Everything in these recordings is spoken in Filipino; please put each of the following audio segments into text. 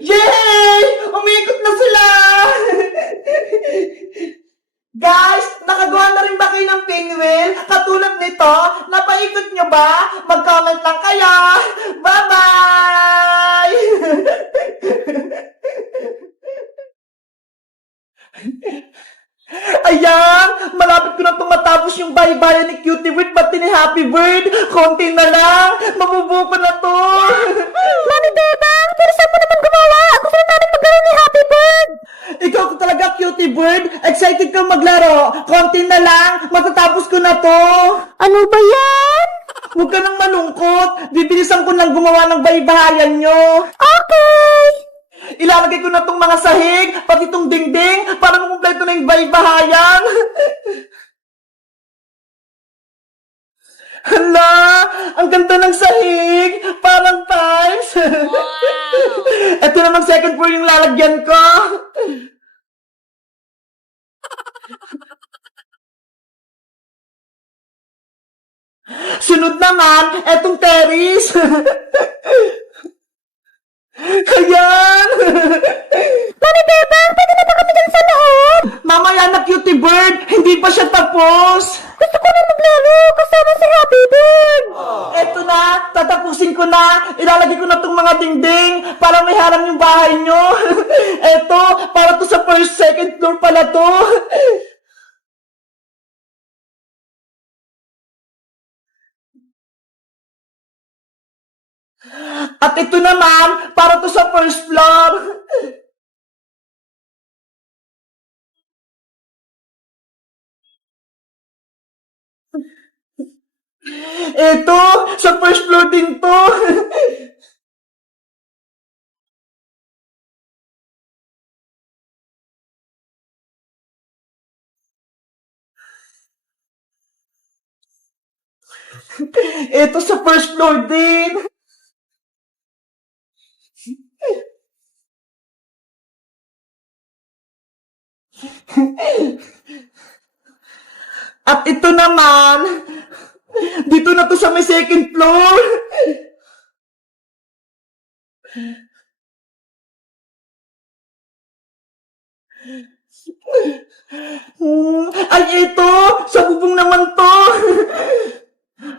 Yay! Umikot na sila! Guys, nakagawa na rin ba kayo ng pinwheel? Katulad nito, napaikot nyo ba? Mag-comment lang kayo! Bye-bye! Ayan! Malapit ko na matapos yung baybayan ni Cutie Bird pati ni Happy Bird. Konti na lang. Mabubuko na to. Mami Bebang, pero saan mo naman gumawa? Gusto na namin maglaro ni Happy Bird. Ikaw talaga, Cutie Bird. Excited kang maglaro. Konti na lang. Matatapos ko na to. Ano ba yan? Huwag ka nang malungkot. Bibilisan ko lang gumawa ng baybayan nyo. Okay. Ilalagay ko na tong mga sahig, pati tong dingding, para makumpleto na yung baybahayan. Hala, ang ganda ng sahig, parang tiles. Wow. Ito namang second floor yung lalagyan ko. Sunod naman, etong terrace. Ayan! Mami Bebang, pwede na ba kami dyan sa loob? Mamaya na, Cutie Bird, hindi pa siya tapos. Gusto ko na maglaro kasama si Happy Bird. Eto na, tatapusin ko na. Ilalagay ko na tong mga dingding para may harang yung bahay nyo. Eto, para to sa first, second floor pala to. At ito naman, para to sa first floor. Ito, sa first floor din to. Ito sa first floor din. At ito naman, dito na to sa may second floor. Ay, ito! Sa bubong naman to!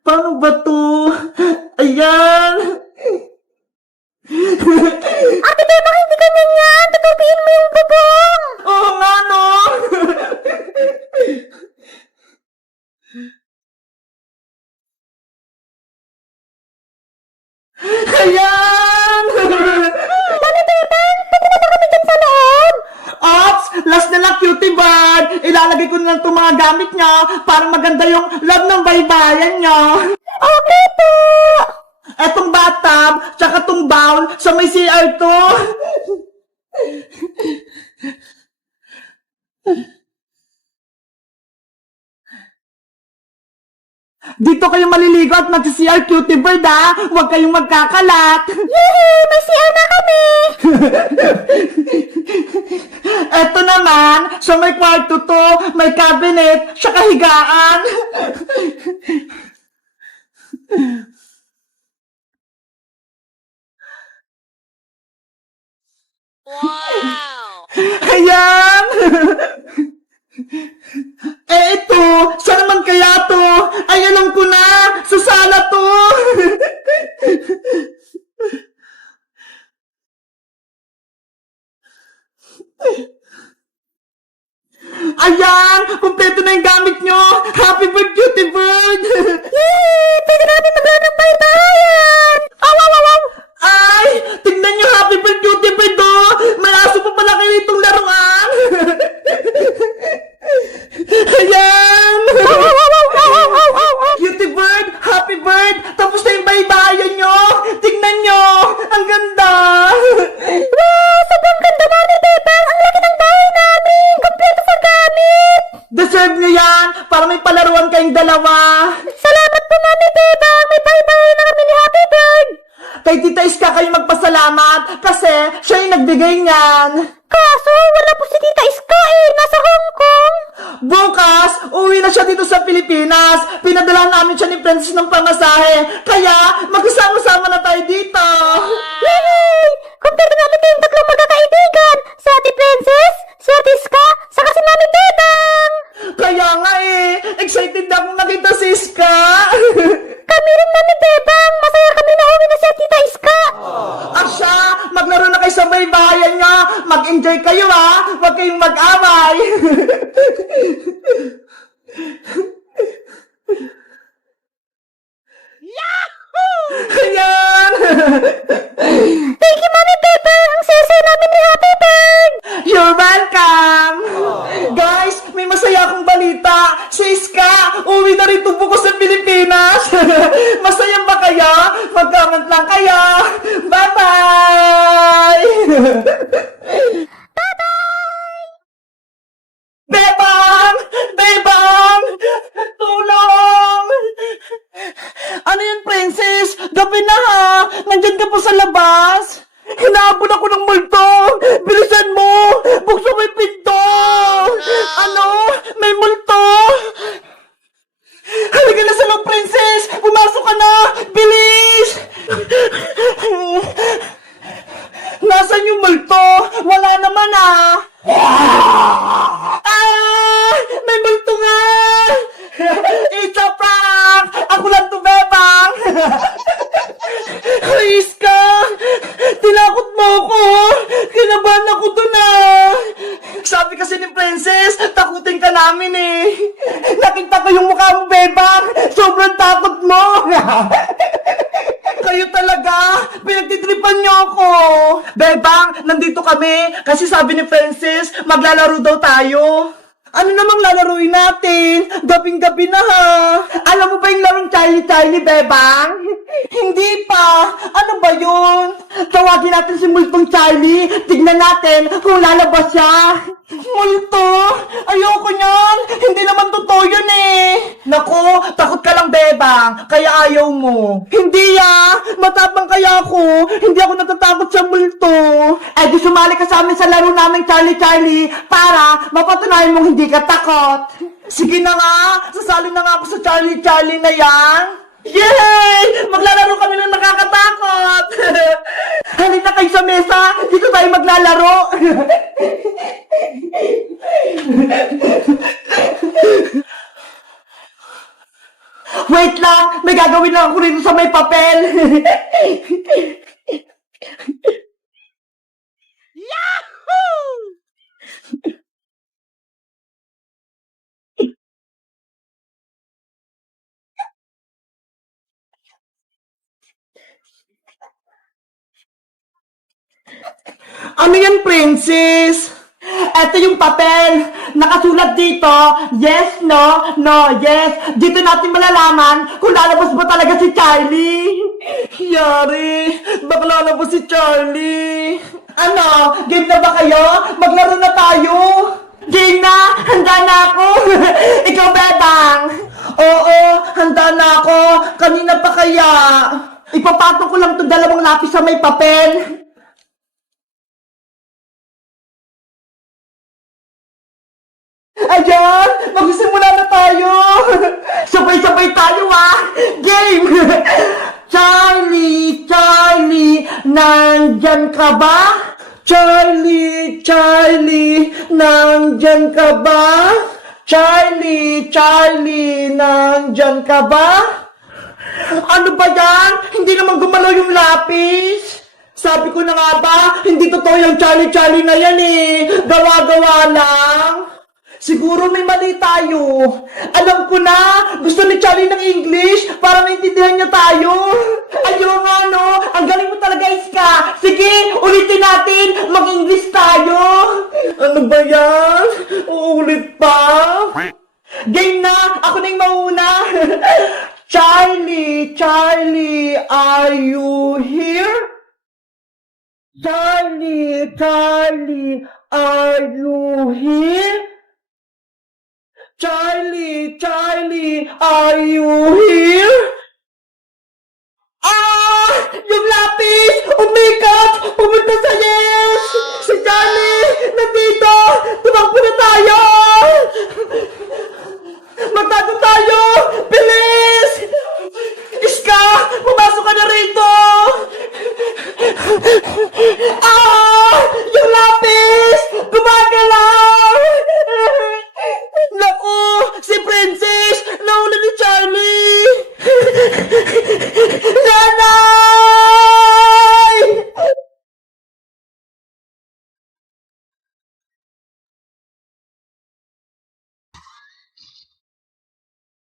Paano ba to? Ayan! Ate Bebang, hindi ganyan yan. Tutupiin mo yung bubong. Oo nga, no? Ayan! Mami Bebang, pwede na ba kami dyan sa loob? Ops! Last na lang, Cutie Bird! Ilalagay ko na lang itong mga gamit niya para maganda yung love ng baybayan niya. Okay po. Etong bathtub, tsaka tong bowl sa may CR to. Dito kayo maliligo at mag-CR, Cutie Bird, ha? Huwag kayong magkakalat. Yehey, may CR na kami. Eto naman, sa may kwarto to, may cabinet, tsaka higaan. Wow. Ayan! Ito, saan naman kaya to? Ay, alam ko na! Sa sala to! Ayan! Kumpleto na yung gamit nyo! Happy birthday, Cutie Bird! Yay! Pwede namin maglaro ng baybayan. Aw, aw, aw, aw. Ay! Tignan nyo, Happy birthday, Cutie Bird, oh! May aso pa pala kayo itong laruan! Ayan! Aw, aw, aw, aw, aw, aw, aw, aw. Cutie Bird! Happy Bird! Tapos na yung baybayan nyo! Tignan nyo! Ang ganda! Wow, sobrang ganda, Mami Bebang. Ang laki ng bahay namin. Kompleto sa gamit. Deserve nyo yan! Para may palaruan kayong dalawa! Salamat po, Mami Bebang. May baybayan na kami ni Happy Bird. Kay Tita Iska kayo magpasalamat kasi siya yung nagbigay niyan! Kaso, wala po si Tita Iska eh. Nasa Hong Kong. Bukas, uwi na siya dito sa Pilipinas! Pinadala namin siya ni Princess ng pamasahe! Kaya, magkasama-sama na tayo dito! Yay! kayo sa may bayan niya. Mag-enjoy kayo ha. Huwag kayong mag-away. Ayan! Thank you, Mami Bebang! Ang saya-saya namin ni Happy Bird! You're welcome! Guys, may masaya akong balita. Si Iska, uwi na rin tubo ko sa Pilipinas. Masaya ba kayo? Mag-comment lang kayo. Bye-bye! Bebang! Bebang! Tulong! Ano yan, princess? Gabi na ha! Nandyan ka pa sa labas! Hinahabol ako ng multo! Bilisan mo! Buksan mo yung pinto! Ano? May multo! Halika na sa loob, princess! Pumasok ka na! Bilis! Nasaan yung multo? Wala naman ah! Ah! May multo nga! It's a prank! Ako lang to, Bebang! Iska! Tinakot mo ako! Kinabahan ako dun ah! Sabi kasi ni Princess, takutin ka namin eh! Nakita ko yung mukha mo, Bebang! Sobrang takot mo! Kayo talaga! Pinagtitripan niyo ako! Bebang, nandito kami kasi sabi ni Princess, maglalaro daw tayo. Ano namang lalaruin natin? Gabing-gabi na ha! Alam mo ba yung larong Charlie, Bebang? Hindi pa! Ano ba yun? Tawagin natin si Multong Charlie. Tignan natin kung lalabas siya. Multo? Ayoko niyan! Hindi naman totoo yun eh! Naku, takot ka lang, Bebang. Kaya ayaw mo. Hindi ah! Matapang kaya ako. Hindi ako natatakot sa multo. Eh di sumali ka sa amin sa laro namin Charlie para mapatunayan mong hindi ka takot. Sige na nga! Sasali na nga ako sa Charlie na yan. Yay! Maglalaro kami ng nakakatakot! Halika kayo sa mesa! Dito tayo maglalaro! Wait lang! May gagawin lang ako rito sa may papel! Ano yan, princess? Eto yung papel. Nakasulat dito, yes, no, no, yes. Dito natin malalaman kung lalabas ba talaga si Charlie. Yari, baka lalabas si Charlie. Ano, game na ba kayo? Maglaro na tayo. Game na, handa na ako. Ikaw, Bebang. Oo, handa na ako. Kanina pa kaya. Ipapatong ko lang to 2 lapis sa may papel. Ayan! Magsisimula na tayo! Sabay-sabay tayo ah! Game! Charlie, nandyan ka ba? Charlie, nandyan ka ba? Charlie, nandyan ka ba? Ano ba yan? Hindi naman gumalaw yung lapis! Sabi ko na nga ba, hindi totoo yung Charlie na yan eh! Gawa-gawa lang! Siguro may mali tayo. Alam ko na, gusto ni Charlie ng English para maintindihan niya tayo. Ayaw nga no, ang galing mo talaga, Iska. Sige, ulitin natin, mag-English tayo. Ano ba yan? Uulit pa? Game na, ako na yung mauna. Charlie, are you here? Charlie, are you here? Charlie, are you here? Ah! Yung lapis! Umikot!